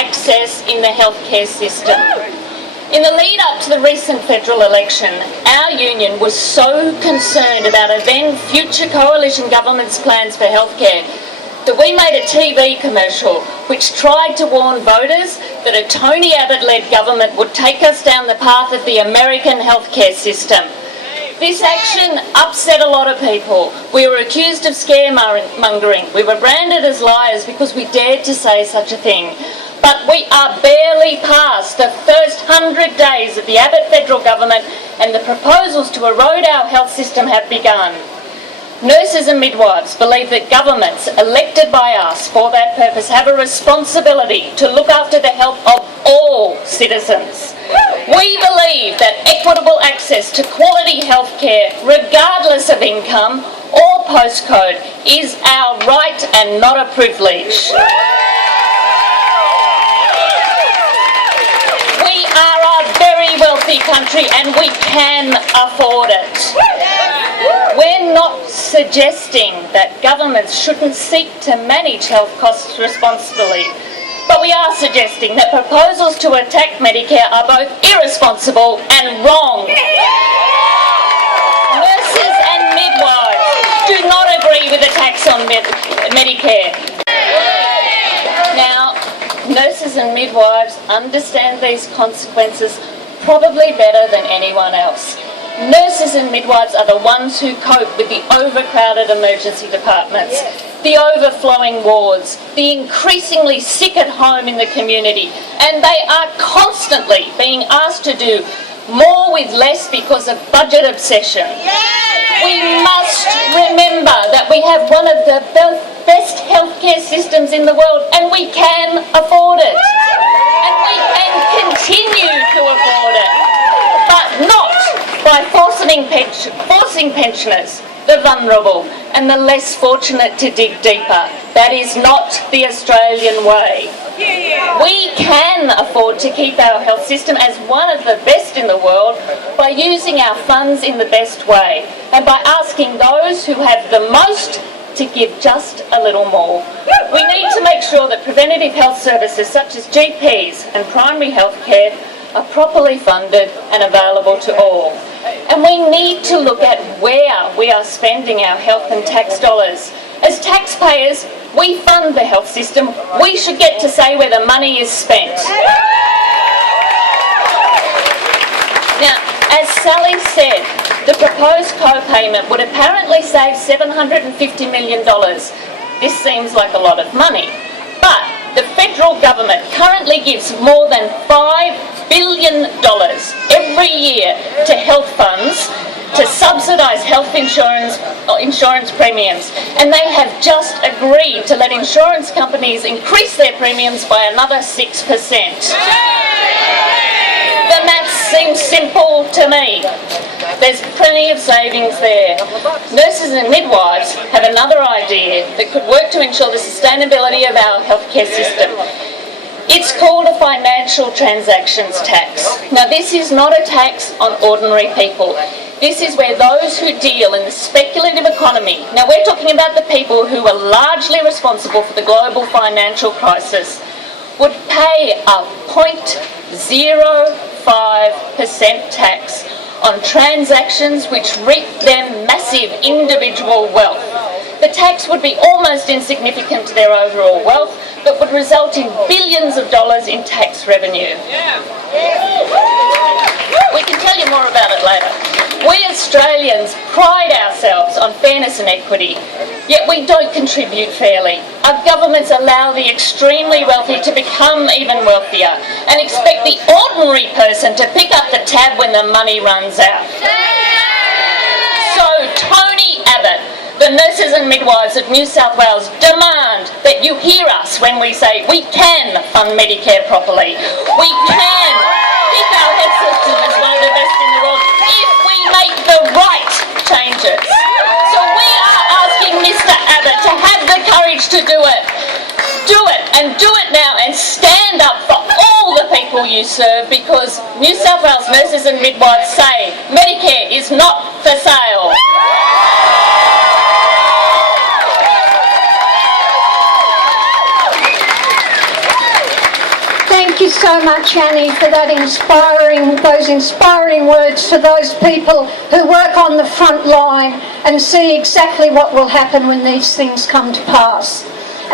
access in the healthcare system. In the lead up to the recent federal election, our union was so concerned about a then future coalition government's plans for healthcare that we made a TV commercial which tried to warn voters that a Tony Abbott-led government would take us down the path of the American healthcare system. This action upset a lot of people. We were accused of scaremongering. We were branded as liars because we dared to say such a thing. But we are barely past the first 100 days of the Abbott federal government, and the proposals to erode our health system have begun. Nurses and midwives believe that governments elected by us for that purpose have a responsibility to look after the health of all citizens. We believe that equitable access to quality health care, regardless of income or postcode, is our right and not a privilege. We are a very wealthy country and we can afford it. We're not suggesting that governments shouldn't seek to manage health costs responsibly, but we are suggesting that proposals to attack Medicare are both irresponsible and wrong. Nurses and midwives do not agree with a tax on Medicare. Now, nurses and midwives understand these consequences probably better than anyone else. Nurses and midwives are the ones who cope with the overcrowded emergency departments, the overflowing wards, the increasingly sick at home in the community, and they are constantly being asked to do more with less because of budget obsession. We must remember that we have one of the best healthcare systems in the world, and we can afford it. And we can continue to afford it, but not by forcing pensioners, the vulnerable and the less fortunate to dig deeper. That is not the Australian way. We can afford to keep our health system as one of the best in the world by using our funds in the best way and by asking those who have the most to give just a little more. We need to make sure that preventative health services such as GPs and primary health care are properly funded and available to all. And we need to look at where we are spending our health and tax dollars. As taxpayers, we fund the health system. We should get to say where the money is spent. Now, as Sally said, the proposed co-payment would apparently save $750 million. This seems like a lot of money. But the federal government currently gives more than $5 billion every year to health funds to subsidise health insurance premiums, and they have just agreed to let insurance companies increase their premiums by another 6%. The maths seems simple to me. There's plenty of savings there. Nurses and midwives have another idea that could work to ensure the sustainability of our healthcare system. It's called a financial transactions tax. Now, this is not a tax on ordinary people. This is where those who deal in the speculative economy, now we're talking about the people who are largely responsible for the global financial crisis, would pay a 0.05% tax on transactions which reap them massive individual wealth. The tax would be almost insignificant to their overall wealth, but would result in billions of dollars in tax revenue. We can tell you more about it later. We Australians pride ourselves on fairness and equity, yet we don't contribute fairly. Our governments allow the extremely wealthy to become even wealthier and expect the ordinary person to pick up the tab when the money runs out. So, Tony Abbott, the nurses and midwives of New South Wales demand that you hear us when we say we can fund Medicare properly. We can keep our health system as one of the best in the world if we make the right changes. So we are asking Mr. Abbott to have the courage to do it. Do it, and do it now, and stand up for all the people you serve, because New South Wales nurses and midwives say Medicare is not for sale. Thank you so much, Annie, for those inspiring words to those people who work on the front line and see exactly what will happen when these things come to pass.